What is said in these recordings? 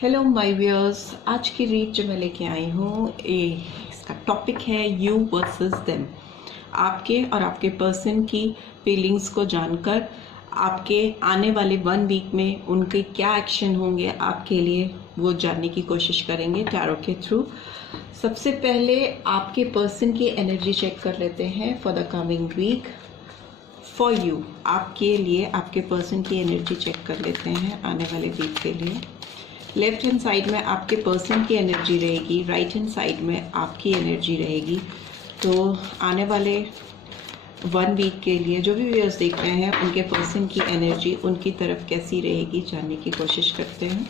Hello my viewers, आज की read जो मैं लेके आई हूँ इसका टॉपिक है यू वर्सेस देम। आपके और आपके पर्सन की फीलिंग्स को जानकर आपके आने वाले 1 वीक में उनके क्या एक्शन होंगे आपके लिए, वो जानने की कोशिश करेंगे टैरो के थ्रू। सबसे पहले आपके पर्सन की एनर्जी चेक कर लेते हैं for the coming week for you. आपके लिए आपके पर्सन की एनर्जी चेक कर लेते हैं आने वाले वीक के लिए। लेफ्ट हैंड साइड में आपके पर्सन की एनर्जी रहेगी, राइट हैंड साइड में आपकी एनर्जी रहेगी। तो आने वाले 1 वीक के लिए जो भी व्यूअर्स देख रहे हैं उनके पर्सन की एनर्जी उनकी तरफ कैसी रहेगी जानने की कोशिश करते हैं।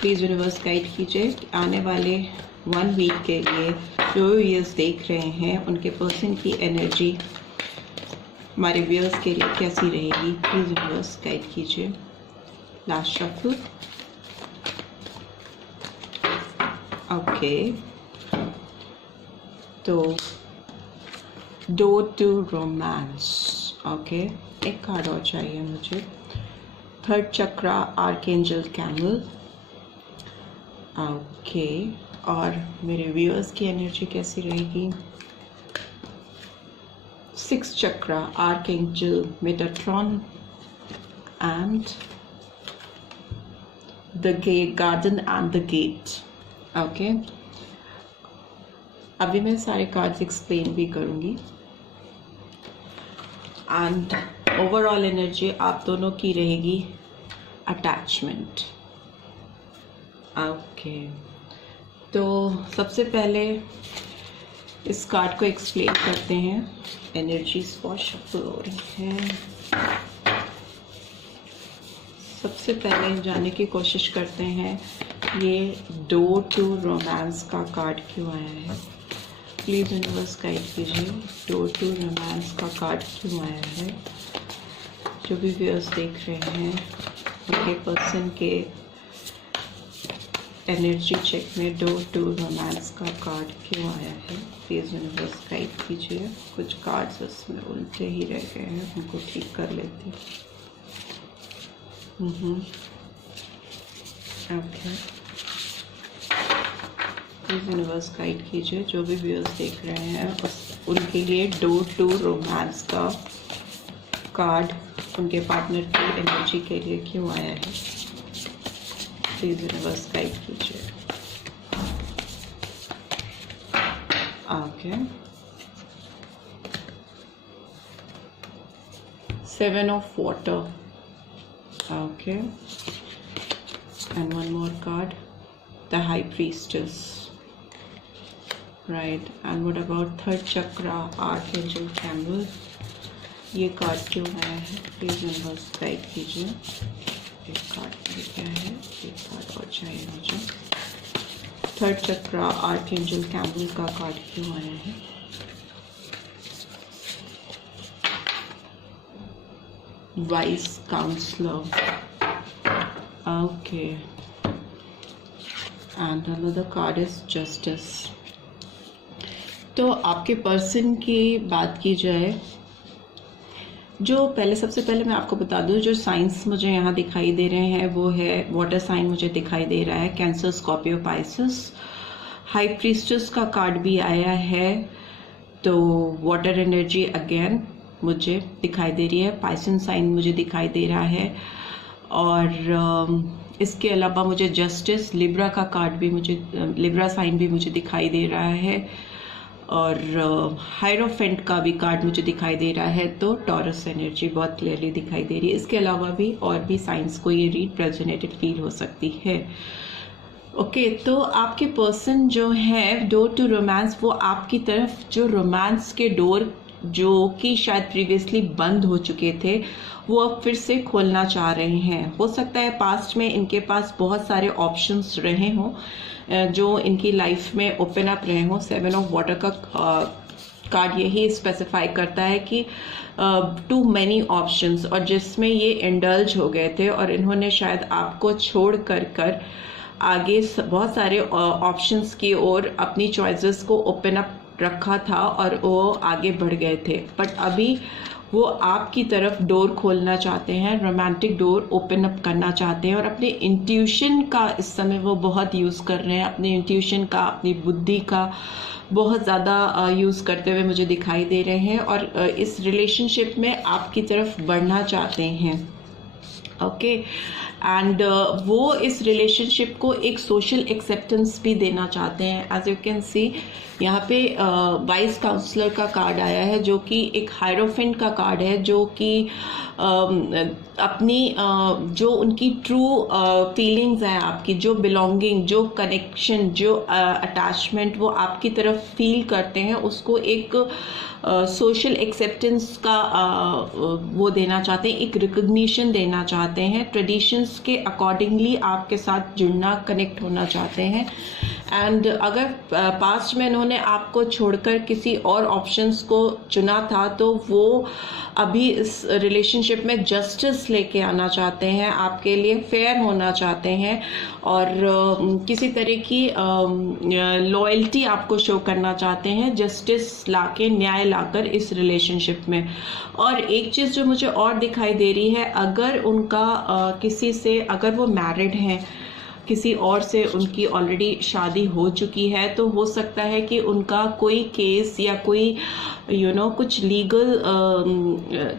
प्लीज़ यूनिवर्स गाइड कीजिए आने वाले 1 वीक के लिए जो भी व्यूअर्स देख रहे हैं उनके पर्सन की एनर्जी हमारे व्यूअर्स के लिए कैसी रहेगी। प्लीज़ यूनिवर्स गाइड कीजिए। Last shuffle. ओके, तो डोर टू रोमांस। ओके, एक कार्ड और चाहिए मुझे। Third chakra, archangel Camael. Okay, और मेरे व्यूअर्स की एनर्जी कैसी रहेगी। 6th chakra, archangel Metatron and the gate, garden and the gate. Okay, अभी मैं सारे कार्ड्स एक्सप्लेन भी करूंगी। एंड ओवरऑल एनर्जी आप दोनों की रहेगी अटैचमेंट। ओके, तो सबसे पहले इस कार्ड को एक्सप्लेन करते हैं। एनर्जीज बहुत शफल हो रही हैं। सबसे पहले जानने की कोशिश करते हैं ये डोर टू रोमांस का कार्ड क्यों आया है। प्लीज़ यूनिवर्स गाइड कीजिए, डोर टू रोमांस का कार्ड क्यों आया है। जो भी व्यूअर्स देख रहे हैं उनके पर्सन के एनर्जी चेक में डोर टू रोमांस का कार्ड क्यों आया है। प्लीज़ यूनिवर्स गाइड कीजिए। कुछ कार्ड्स उसमें उल्टे ही रह गए हैं, उनको ठीक कर लेते हैं। ओके, प्लीज़ यूनिवर्स गाइड कीजिए जो भी व्यूअर्स देख रहे हैं उनके लिए डोर टू रोमांस का कार्ड उनके पार्टनर की एनर्जी के लिए क्यों आया है। प्लीज़ यूनिवर्स गाइड कीजिए। Okay, 7 of water. Okay, and one more card, the High Priestess. Right, and what about third chakra, Archangel Campbell? ये कार्ड क्यों आया है। प्लीज़ यूनिवर्स गाइड कीजिए। एक कार्ड ये क्या है, एक कार्ड और चाहिए मुझे। थर्ड चक्रा, आर्कएंजल कैम्बल का कार्ड क्यों आया है। Wise counsellor. Okay, and another card is justice. तो आपके पर्सन की बात की जाए, जो पहले सबसे पहले मैं आपको बता दूं जो साइंस मुझे यहाँ दिखाई दे रहे हैं वो है वाटर साइन मुझे दिखाई दे रहा है, cancer, Scorpio, Pisces. High priestess का कार्ड भी आया है, तो वाटर एनर्जी अगेन मुझे दिखाई दे रही है। पाइसन साइन मुझे दिखाई दे रहा है, और इसके अलावा मुझे जस्टिस, लिब्रा का कार्ड भी मुझे, लिब्रा साइन भी मुझे दिखाई दे रहा है, और हायरोफेंट का भी कार्ड मुझे दिखाई दे रहा है। तो टॉरस एनर्जी बहुत क्लियरली दिखाई दे रही है। इसके अलावा भी और भी साइंस को ये रीड रेजोनेटेड फील हो सकती है। ओके, तो आपके पर्सन जो है डोर टू रोमांस, वो आपकी तरफ जो रोमांस के डोर जो कि शायद प्रीवियसली बंद हो चुके थे वो अब फिर से खोलना चाह रहे हैं। हो सकता है पास्ट में इनके पास बहुत सारे ऑप्शंस रहे हों जो इनकी लाइफ में ओपन अप रहे हों। 7 ऑफ वाटर का कार्ड यही स्पेसिफाई करता है कि टू मैनी ऑप्शंस, और जिसमें ये इंडल्ज हो गए थे और इन्होंने शायद आपको छोड़ कर आगे बहुत सारे ऑप्शंस की ओर अपनी चॉइसेस को ओपन अप रखा था और वो आगे बढ़ गए थे। बट अभी वो आपकी तरफ डोर खोलना चाहते हैं, रोमांटिक डोर ओपन अप करना चाहते हैं, और अपने इंट्यूशन का इस समय वो बहुत यूज़ कर रहे हैं, अपने इंट्यूशन का, अपनी बुद्धि का बहुत ज़्यादा यूज़ करते हुए मुझे दिखाई दे रहे हैं, और इस रिलेशनशिप में आपकी तरफ बढ़ना चाहते हैं। ओके, एंड वो इस रिलेशनशिप को एक सोशल एक्सेप्टेंस भी देना चाहते हैं। एज यू कैन सी यहाँ पे वाइस काउंसलर का कार्ड आया है, जो कि एक हायरोफेंट का कार्ड है, जो कि अपनी जो उनकी ट्रू फीलिंग्स हैं, आपकी जो बिलोंगिंग, जो कनेक्शन, जो अटैचमेंट वो आपकी तरफ फील करते हैं, उसको एक सोशल एक्सेप्टेंस का वो देना चाहते हैं, एक रिकग्निशन देना चाहते हैं, ट्रेडिशंस के अकॉर्डिंगली आपके साथ जुड़ना, कनेक्ट होना चाहते हैं। एंड अगर पास्ट में इन्होंने आपको छोड़कर किसी और ऑप्शंस को चुना था, तो वो अभी इस रिलेशनशिप में जस्टिस लेके आना चाहते हैं, आपके लिए फेयर होना चाहते हैं, और किसी तरह की लॉयल्टी आपको शो करना चाहते हैं, जस्टिस लाके, न्याय लाकर इस रिलेशनशिप में। और एक चीज़ जो मुझे और दिखाई दे रही है, अगर उनका किसी से, अगर वो मैरिड हैं, किसी और से उनकी ऑलरेडी शादी हो चुकी है, तो हो सकता है कि उनका कोई केस या कोई कुछ लीगल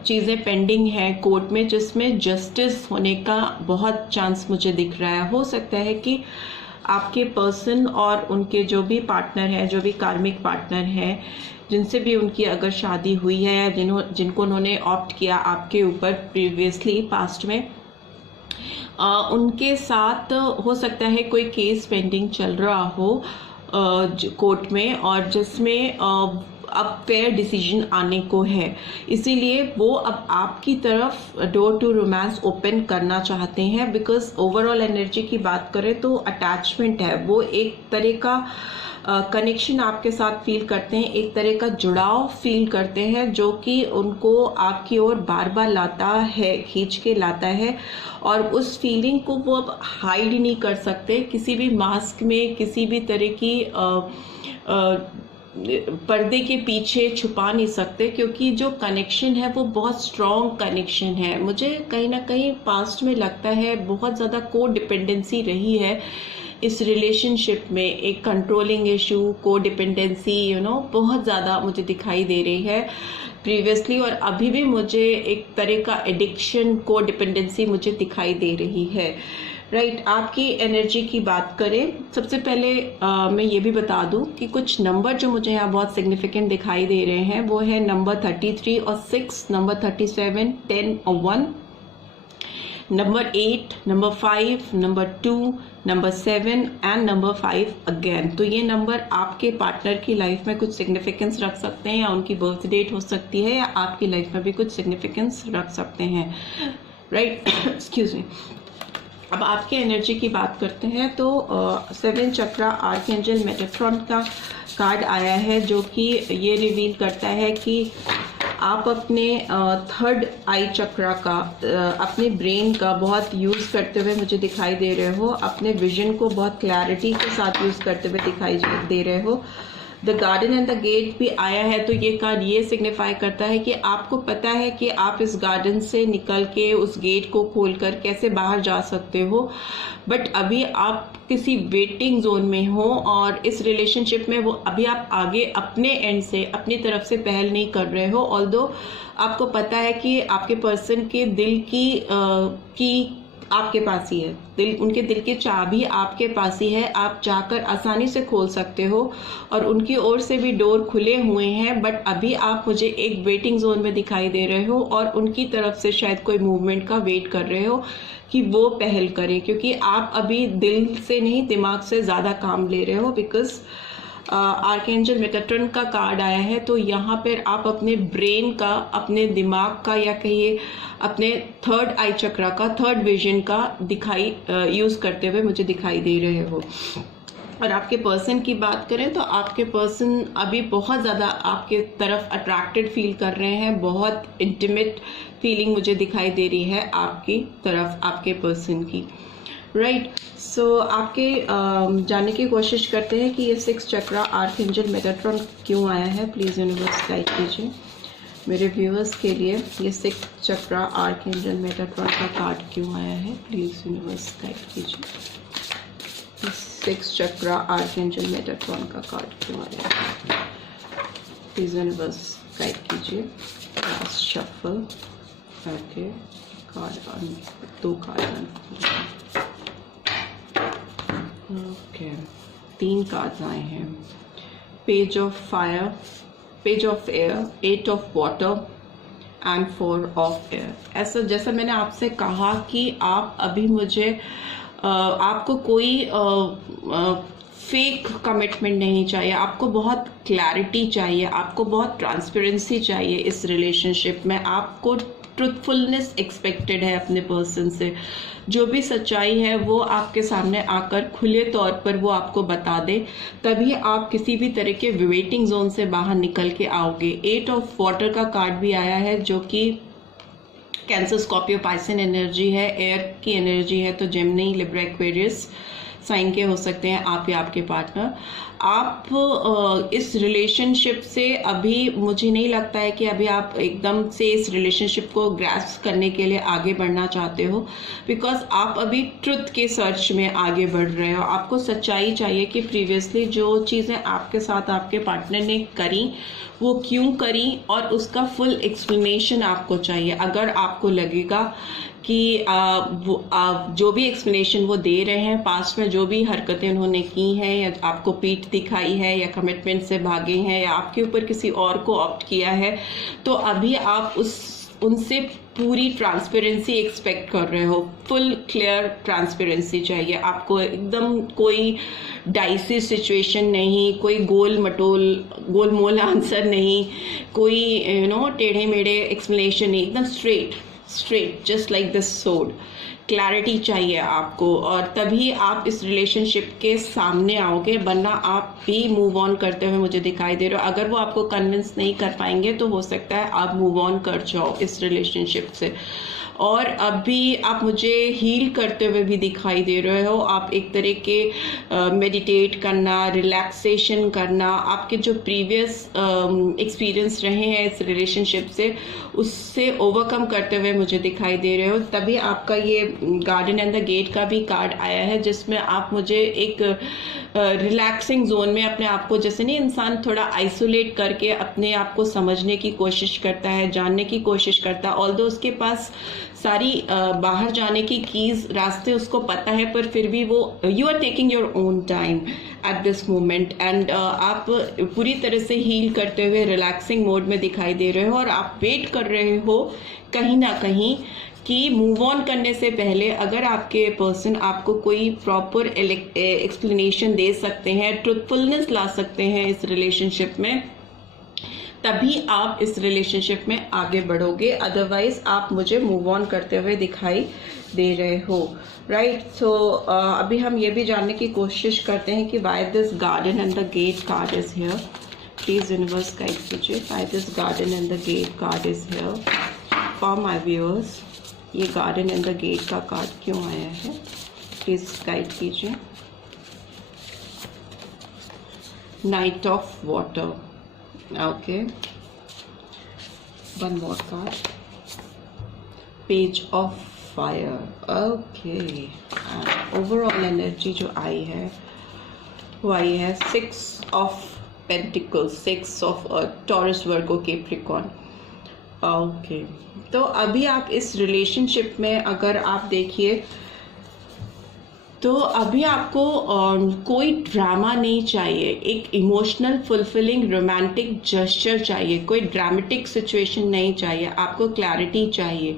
चीज़ें पेंडिंग हैं कोर्ट में, जिसमें जस्टिस होने का बहुत चांस मुझे दिख रहा है। हो सकता है कि आपके पर्सन और उनके जो भी पार्टनर हैं, जो भी कार्मिक पार्टनर हैं, जिनसे भी उनकी अगर शादी हुई है, या जिनको उन्होंने ऑप्ट किया आपके ऊपर प्रीवियसली पास्ट में, उनके साथ हो सकता है कोई केस पेंडिंग चल रहा हो कोर्ट में, और जिसमें अब फेयर डिसीजन आने को है। इसीलिए वो अब आपकी तरफ डोर टू रोमांस ओपन करना चाहते हैं, बिकॉज ओवरऑल एनर्जी की बात करें तो अटैचमेंट है, वो एक तरह का कनेक्शन आपके साथ फील करते हैं, एक तरह का जुड़ाव फील करते हैं, जो कि उनको आपकी ओर बार बार लाता है, खींच के लाता है, और उस फीलिंग को वो अब हाइड नहीं कर सकते किसी भी मास्क में, किसी भी तरह की पर्दे के पीछे छुपा नहीं सकते, क्योंकि जो कनेक्शन है वो बहुत स्ट्रॉन्ग कनेक्शन है। मुझे कहीं ना कहीं पास्ट में लगता है बहुत ज़्यादा को डिपेंडेंसी रही है इस रिलेशनशिप में, एक कंट्रोलिंग इशू, को डिपेंडेंसी बहुत ज़्यादा मुझे दिखाई दे रही है प्रीवियसली, और अभी भी मुझे एक तरह का एडिक्शन, को डिपेंडेंसी मुझे दिखाई दे रही है। राइट, आपकी एनर्जी की बात करें, सबसे पहले मैं ये भी बता दूं कि कुछ नंबर जो मुझे यहाँ बहुत सिग्निफिकेंट दिखाई दे रहे हैं, वो है नंबर 33 और 6, नंबर 37, 10 और 1, number 8, number 5, number 2, number 7 and number 5 again. तो ये नंबर आपके पार्टनर की लाइफ में कुछ सिग्निफिकेंस रख सकते हैं, या उनकी बर्थ डेट हो सकती है, या आपकी लाइफ में भी कुछ सिग्निफिकेंस रख सकते हैं। Right, excuse me. अब आपके एनर्जी की बात करते हैं, तो 7 चक्रा आर्कएंजल मेटाट्रॉन का कार्ड आया है, जो कि ये रिवील करता है कि आप अपने थर्ड आई चक्रा का, अपने ब्रेन का बहुत यूज़ करते हुए मुझे दिखाई दे रहे हो, अपने विजन को बहुत क्लैरिटी के साथ यूज़ करते हुए दिखाई दे रहे हो। The garden and the gate भी आया है, तो ये कार्ड ये सिग्निफाई करता है कि आपको पता है कि आप इस गार्डन से निकल के उस गेट को खोलकर कैसे बाहर जा सकते हो, बट अभी आप किसी वेटिंग जोन में हो, और इस रिलेशनशिप में वो अभी आप आगे अपने एंड से, अपनी तरफ से पहल नहीं कर रहे हो। ऑल्दो आपको पता है कि आपके पर्सन के दिल की आपके पास ही है, उनके दिल की चाबी आपके पास ही है, आप जाकर आसानी से खोल सकते हो, और उनकी ओर से भी डोर खुले हुए हैं, बट अभी आप मुझे एक वेटिंग जोन में दिखाई दे रहे हो, और उनकी तरफ से शायद कोई मूवमेंट का वेट कर रहे हो कि वो पहल करें, क्योंकि आप अभी दिल से नहीं, दिमाग से ज़्यादा काम ले रहे हो, बिकॉज आर्कएंजल मेटाट्रॉन का कार्ड आया है। तो यहाँ पर आप अपने ब्रेन का, अपने दिमाग का, या कहिए अपने थर्ड आई चक्रा का, थर्ड विजन का यूज़ करते हुए मुझे दिखाई दे रहे हो। और आपके पर्सन की बात करें, तो आपके पर्सन अभी बहुत ज़्यादा आपके तरफ अट्रैक्टेड फील कर रहे हैं, बहुत इंटीमेट फीलिंग मुझे दिखाई दे रही है आपकी तरफ, आपके पर्सन की। राइट, सो आपके जानने की कोशिश करते हैं कि ये 6 चक्रा आर्कएंजल मेटाट्रॉन क्यों आया है। प्लीज़ यूनिवर्स गाइड कीजिए। मेरे व्यूअर्स के लिए ये 6 चक्रा आर्कएंजल मेटाट्रॉन का कार्ड क्यों आया है, प्लीज़ यूनिवर्स गाइड कीजिए। 6 चक्रा आर्कएंजल मेटाट्रॉन का कार्ड क्यों आया है, प्लीज़ यूनिवर्स गाइड कीजिए। Shuffle, okay, card 2 card, okay, 3 card आए हैं। Page of fire, page of air, 8 of water and 4 of air. ऐसा जैसा मैंने आपसे कहा कि आप अभी मुझे आपको कोई फेक कमिटमेंट नहीं चाहिए, आपको बहुत क्लैरिटी चाहिए, आपको बहुत ट्रांसपेरेंसी चाहिए इस रिलेशनशिप में। आपको ट्रुथफुलनेस एक्सपेक्टेड है अपने पर्सन से। जो भी सच्चाई है वो आपके सामने आकर खुले तौर पर वो आपको बता दे, तभी आप किसी भी तरह के वेटिंग जोन से बाहर निकल के आओगे। 8 ऑफ वाटर का कार्ड भी आया है जो कि कैंसर, स्कॉर्पियो, पाइसन एनर्जी है, एयर की एनर्जी है। तो जेमिनी, लिब्रा, एक्वेरियस साइन के हो सकते हैं आप या आपके पार्टनर। आप इस रिलेशनशिप से अभी मुझे नहीं लगता है कि अभी आप एकदम से इस रिलेशनशिप को ग्रैस्प करने के लिए आगे बढ़ना चाहते हो, बिकॉज आप अभी ट्रुथ के सर्च में आगे बढ़ रहे हो। आपको सच्चाई चाहिए कि प्रीवियसली जो चीज़ें आपके साथ आपके पार्टनर ने करी वो क्यों करी, और उसका फुल एक्सप्लेनेशन आपको चाहिए। अगर आपको लगेगा कि जो भी एक्सप्लेनेशन वो दे रहे हैं, पास्ट में जो भी हरकतें उन्होंने की हैं, या आपको पीठ दिखाई है, या कमिटमेंट से भागे हैं, या आपके ऊपर किसी और को ऑप्ट किया है, तो अभी आप उनसे पूरी ट्रांसपेरेंसी एक्सपेक्ट कर रहे हो। फुल क्लियर ट्रांसपेरेंसी चाहिए आपको, एकदम कोई डाइसी सिचुएशन नहीं, कोई गोलमोल आंसर नहीं, कोई टेढ़े मेढ़े एक्सप्लेनेशन नहीं, एकदम स्ट्रेट जस्ट लाइक दिस सोड। क्लैरिटी चाहिए आपको, और तभी आप इस रिलेशनशिप के सामने आओगे, वरना आप भी मूव ऑन करते हुए मुझे दिखाई दे रहे हो। अगर वो आपको कन्विंस नहीं कर पाएंगे तो हो सकता है आप मूव ऑन कर जाओ इस रिलेशनशिप से। और अभी आप मुझे हील करते हुए भी दिखाई दे रहे हो। आप एक तरह के मेडिटेट करना, रिलैक्सेशन करना, आपके जो प्रीवियस एक्सपीरियंस रहे हैं इस रिलेशनशिप से, उससे ओवरकम करते हुए मुझे दिखाई दे रहे हो। तभी आपका ये गार्डन एंड द गेट का भी कार्ड आया है, जिसमें आप मुझे एक रिलैक्सिंग जोन में अपने आप को, जैसे नहीं इंसान थोड़ा आइसोलेट करके अपने आप को समझने की कोशिश करता है, जानने की कोशिश करता है, ऑल्दो उसके पास सारी बाहर जाने की कीज, रास्ते उसको पता है, पर फिर भी वो you are taking your own time at this moment, and आप पूरी तरह से हील करते हुए रिलैक्सिंग मोड में दिखाई दे रहे हो। और आप वेट कर रहे हो कहीं ना कहीं कि मूव ऑन करने से पहले अगर आपके पर्सन आपको कोई प्रॉपर एक्सप्लेनेशन दे सकते हैं, ट्रुथफुलनेस ला सकते हैं इस रिलेशनशिप में, तभी आप इस रिलेशनशिप में आगे बढ़ोगे। अदरवाइज आप मुझे मूव ऑन करते हुए दिखाई दे रहे हो, राइट। सो अभी हम ये भी जानने की कोशिश करते हैं कि why this garden and the gate card is here. Please universe guide कीजिए, why this garden and the gate card is here for my viewers. ये गार्डन एंड द गेट का कार्ड क्यों आया है, प्लीज गाइड कीजिए। Knight of water, okay, one more card, page of fire, okay, and overall energy जो आई है वो आई है 6 of Pentacles, 6 of Taurus, Virgo, Capricorn, okay। तो अभी आप इस रिलेशनशिप में अगर आप देखिए तो अभी आपको कोई ड्रामा नहीं चाहिए, एक इमोशनल फुलफिलिंग रोमांटिक जेस्चर चाहिए, कोई ड्रामेटिक सिचुएशन नहीं चाहिए। आपको क्लैरिटी चाहिए,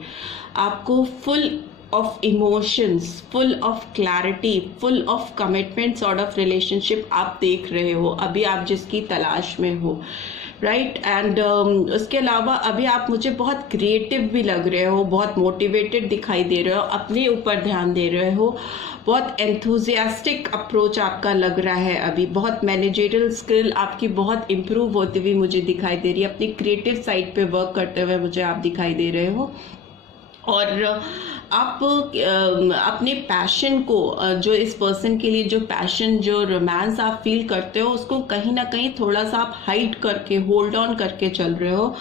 आपको full of emotions, full of clarity, full of commitment sort of relationship आप देख रहे हो अभी, आप जिसकी तलाश में हो, राइट। एंड उसके अलावा अभी आप मुझे बहुत क्रिएटिव भी लग रहे हो, बहुत मोटिवेटेड दिखाई दे रहे हो, अपने ऊपर ध्यान दे रहे हो, बहुत एंथुजियास्टिक अप्रोच आपका लग रहा है अभी, बहुत मैनेजरियल स्किल आपकी बहुत इम्प्रूव होती हुई मुझे दिखाई दे रही है, अपनी क्रिएटिव साइड पे वर्क करते हुए मुझे आप दिखाई दे रहे हो। और आप अपने पैशन को, जो इस पर्सन के लिए जो पैशन, जो रोमांस आप फील करते हो, उसको कहीं ना कहीं थोड़ा सा आप हाइड करके, होल्ड ऑन करके चल रहे हो।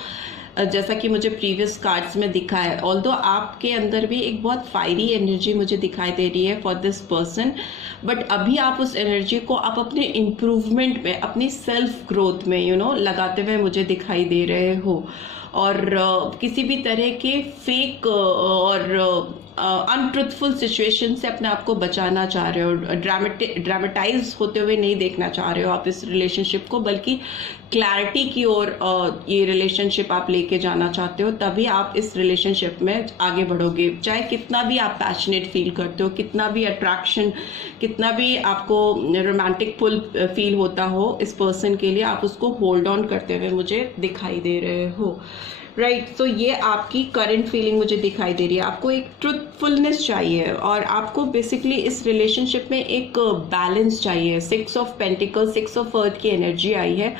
जैसा कि मुझे प्रीवियस कार्ड्स में दिखा है, ऑल्दो आपके अंदर भी एक बहुत फायरी एनर्जी मुझे दिखाई दे रही है फॉर दिस पर्सन, बट अभी आप उस एनर्जी को आप अपने इम्प्रूवमेंट में, अपनी सेल्फ ग्रोथ में लगाते हुए मुझे दिखाई दे रहे हो। और किसी भी तरह के फेक और अनट्रुथफुल सिचुएशन से अपने आप को बचाना चाह रहे हो, ड्रामेटाइज होते हुए नहीं देखना चाह रहे हो आप इस रिलेशनशिप को, बल्कि क्लैरिटी की ओर ये रिलेशनशिप आप लेके जाना चाहते हो। तभी आप इस रिलेशनशिप में आगे बढ़ोगे, चाहे कितना भी आप पैशनेट फील करते हो, कितना भी अट्रैक्शन, कितना भी आपको रोमांटिक पुल फील होता हो इस पर्सन के लिए, आप उसको होल्ड ऑन करते हुए मुझे दिखाई दे रहे हो। राइट, तो ये आपकी करंट फीलिंग मुझे दिखाई दे रही है। आपको एक ट्रुथफुलनेस चाहिए और आपको बेसिकली इस रिलेशनशिप में एक बैलेंस चाहिए। 6 ऑफ पेंटिकल, 6 ऑफ अर्थ की एनर्जी आई है,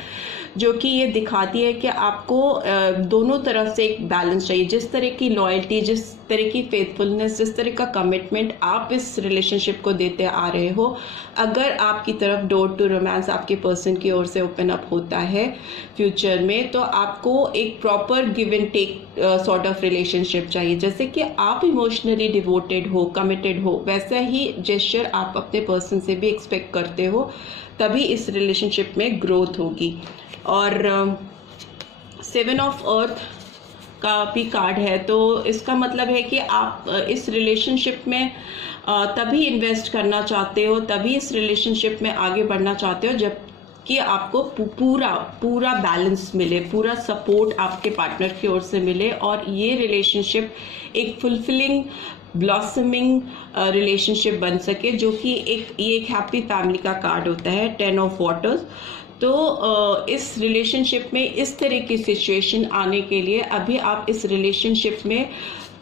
जो कि ये दिखाती है कि आपको दोनों तरफ से एक बैलेंस चाहिए। जिस तरह की लॉयल्टी, जिस तरह की फेथफुलनेस, जिस तरह का कमिटमेंट आप इस रिलेशनशिप को देते आ रहे हो, अगर आपकी तरफ डोर टू रोमांस आपके पर्सन की ओर से ओपन अप होता है फ्यूचर में, तो आपको एक proper give and take sort of relationship चाहिए। जैसे कि आप इमोशनली डिवोटेड हो, कमिटेड हो, वैसा ही जेस्चर आप अपने पर्सन से भी एक्सपेक्ट करते हो, तभी इस रिलेशनशिप में ग्रोथ होगी। और 7 ऑफ अर्थ का भी कार्ड है, तो इसका मतलब है कि आप इस रिलेशनशिप में तभी इन्वेस्ट करना चाहते हो, तभी इस रिलेशनशिप में आगे बढ़ना चाहते हो जब कि आपको पूरा बैलेंस मिले, पूरा सपोर्ट आपके पार्टनर की ओर से मिले, और ये रिलेशनशिप एक फुलफिलिंग, ब्लॉसमिंग रिलेशनशिप बन सके, जो कि ये एक हैप्पी फैमिली का कार्ड होता है, 10 ऑफ वाटर्स। तो इस रिलेशनशिप में इस तरह की सिचुएशन आने के लिए अभी आप इस रिलेशनशिप में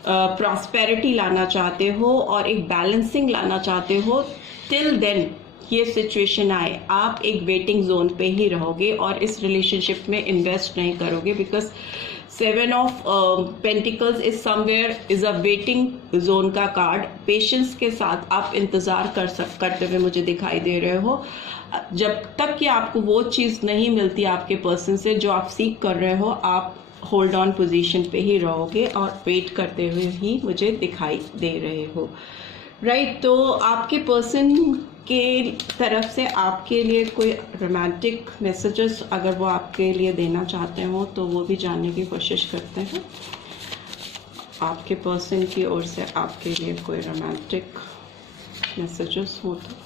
प्रॉस्पेरिटी लाना चाहते हो और एक बैलेंसिंग लाना चाहते हो। टिल देन ये सिचुएशन आए, आप एक वेटिंग जोन पे ही रहोगे और इस रिलेशनशिप में इन्वेस्ट नहीं करोगे, because 7 of pentacles is somewhere, is a waiting zone का कार्ड। पेशेंस के साथ आप इंतजार करते हुए मुझे दिखाई दे रहे हो। जब तक कि आपको वो चीज़ नहीं मिलती आपके पर्सन से जो आप सीख कर रहे हो, आप होल्ड ऑन पोजीशन पे ही रहोगे और वेट करते हुए ही मुझे दिखाई दे रहे हो। राइट, तो आपके पर्सन के तरफ से आपके लिए कोई रोमांटिक मैसेजेस अगर वो आपके लिए देना चाहते हो तो वो भी जानने की कोशिश करते हैं। आपके पर्सन की ओर से आपके लिए कोई रोमांटिक मैसेजेस हो तो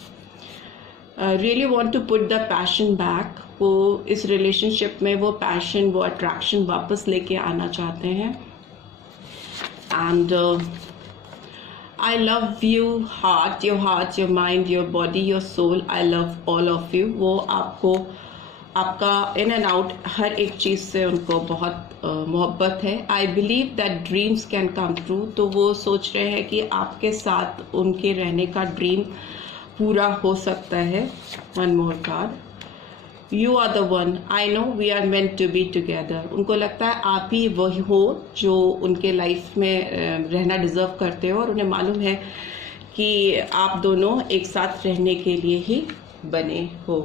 really want to put the passion back, वो इस रिलेशनशिप में वो पैशन, वो अट्रैक्शन वापस लेके आना चाहते हैं। And I love you, heart, your mind, your body, your soul, I love all of you. वो आपको, आपका इन एंड आउट हर एक चीज़ से उनको बहुत मोहब्बत है। I believe that dreams can come true, तो वो सोच रहे हैं कि आपके साथ उनके रहने का ड्रीम पूरा हो सकता है। One more card, you are the one, I know we are meant to be together. उनको लगता है आप ही वही हो जो उनके लाइफ में रहना डिजर्व करते हो, और उन्हें मालूम है कि आप दोनों एक साथ रहने के लिए ही बने हो।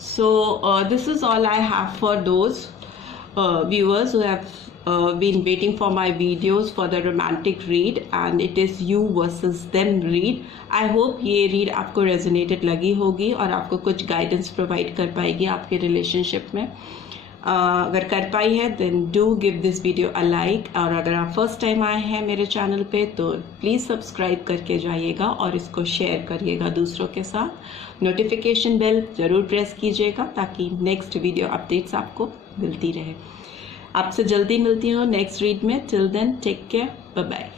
So this is all I have for those viewers who have been waiting for my videos for the romantic read, and it is you versus them read. I hope ये read आपको resonated लगी होगी और आपको कुछ guidance provide कर पाएगी आपके relationship में। अगर कर पाई है then do give this video a like, और अगर आप first time आए हैं मेरे channel पे तो please subscribe करके जाइएगा और इसको share करिएगा दूसरों के साथ। notification bell ज़रूर press कीजिएगा ताकि next video updates आपको मिलती रहे। आपसे जल्दी मिलती हूँ नेक्स्ट रीड में। Till then take care, bye bye.